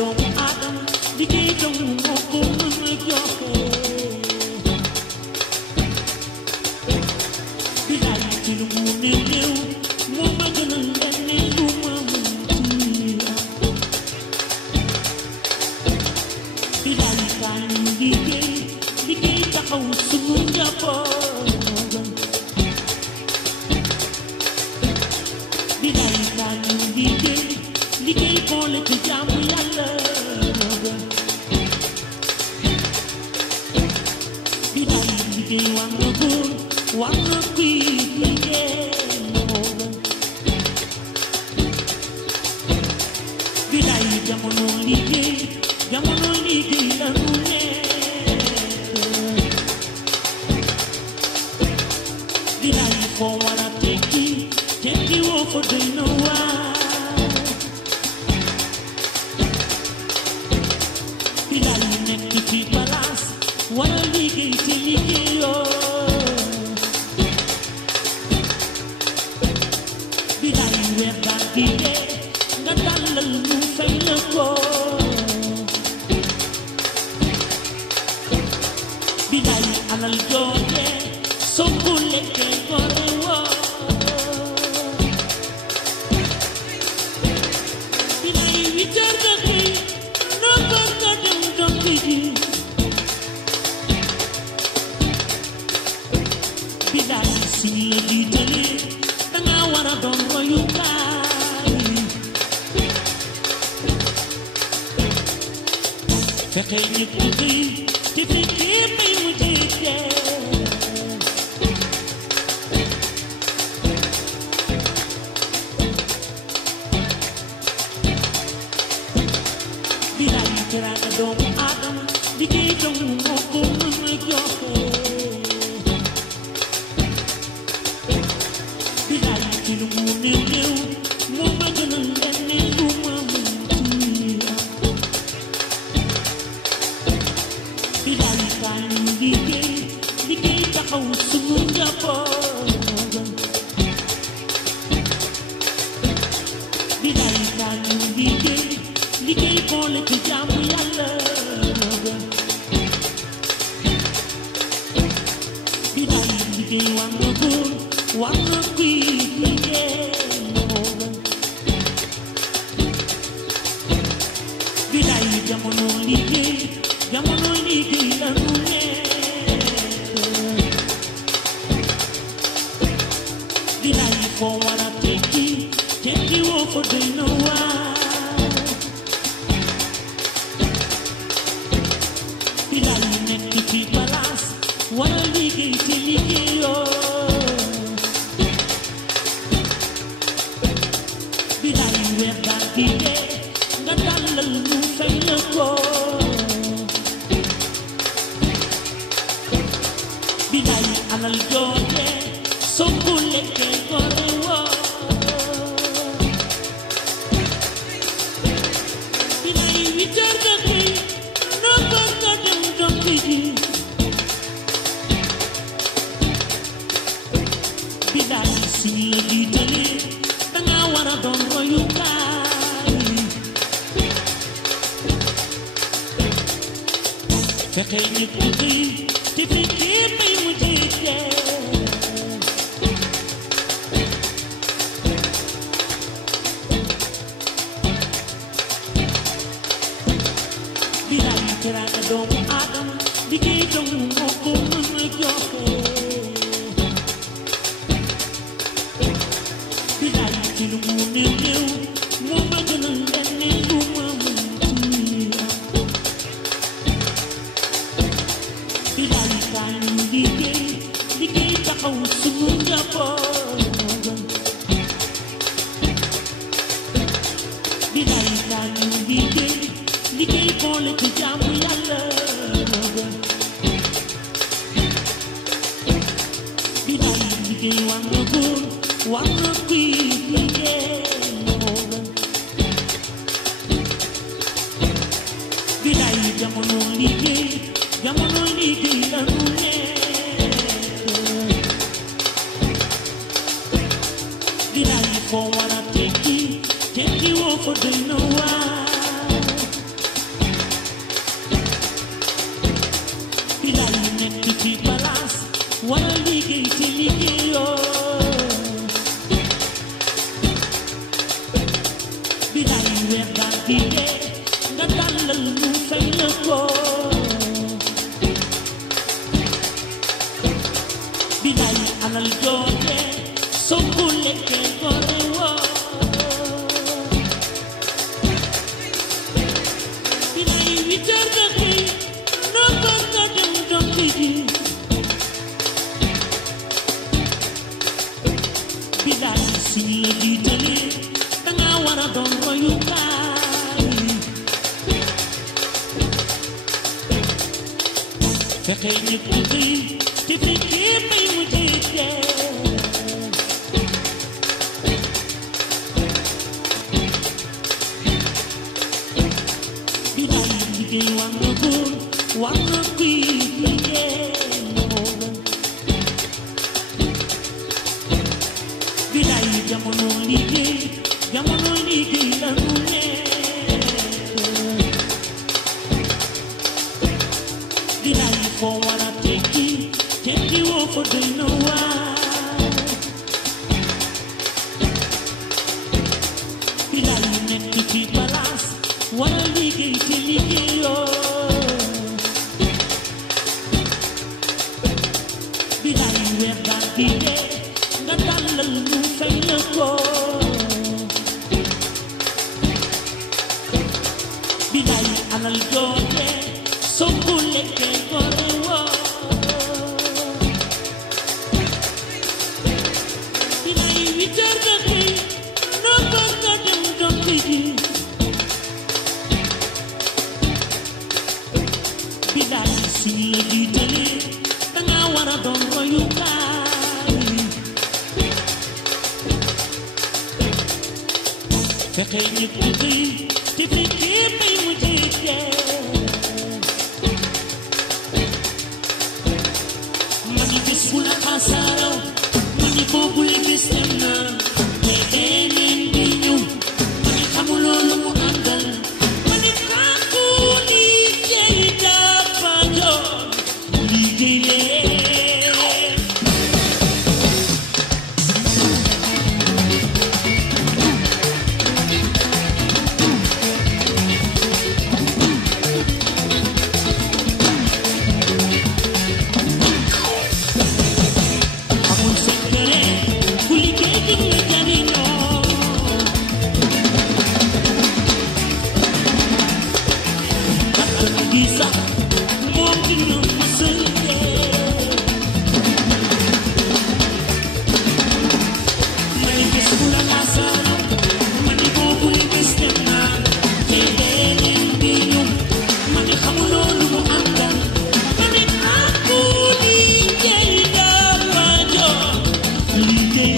doomu aadama liggéey doomu moo ko mën a joxe bilaay ci lu mu néew moo ma gënal leneen lu ma mën ci bilaay kaay ñu liggéey taxaw sunu njaboot bilaay kaay ñu liggéey boole ci jaamu Yàlla bilaay liggéey war na góor war na kuy liggéey bilaay jamono liggéey la nu nekk bilaay foo war a tekki woo fa doy na waar bilaay nekk ci palaas war a liggéey ci liggéeyoo bilaay weer daal di dee nga dalal ñu fay la ko bilaay alal jooje soo ko lekkee gore woo bilaay 8 heures nga xëy 9 heures nga dem dokki ji bilaay suñu la jiitalee danga war a doon royukaay fexeel ñëpp xëy te fekkee may mu jiite bilaay teraanga doomu aadama liggéey doomu moo ko mën a joxe bilaay ci lu mu néew moo ma gënal leneen lu ma mën ci bilaay kaay ñu liggéey taxaw sunu njaboot bilaay kaay ñu liggéey boole ci jaamu Yàlla bilaay liggéey war na góor war na kuy liggéey bilaay jamono liggéey la nu nekk bilaay foo war a tekki woo fa doy na waar bilaay nekk ci palaas war a liggéey ci liggéeyoo bilaay weer daal di dee nga dalal ñu fay la ko bilaay alal jooje soo ko lekkee gore woo bilaay 8 heures nga xëy 9 heures nga dem dokki ji bilaay suñu la jiitalee danga war a doon royukaay fexeel ñëpp xëy te fekkee may mu jiite bilaay teraanga doomu aadama liggéey doomu moo ko mën a joxe bilaay ci lu mu néew moo ma gënal leneen lu ma mën ci bilaay kaay ñu liggéey taxaw sunu njaboot bilaay kaay ñu liggéey boole ci jaamu Yàlla bilaay liggéey war na góor war na kuy liggéey bilaay jamono liggéey la nu nekk bilaay foo war a tekki woo fa doy na waar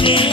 Yeah.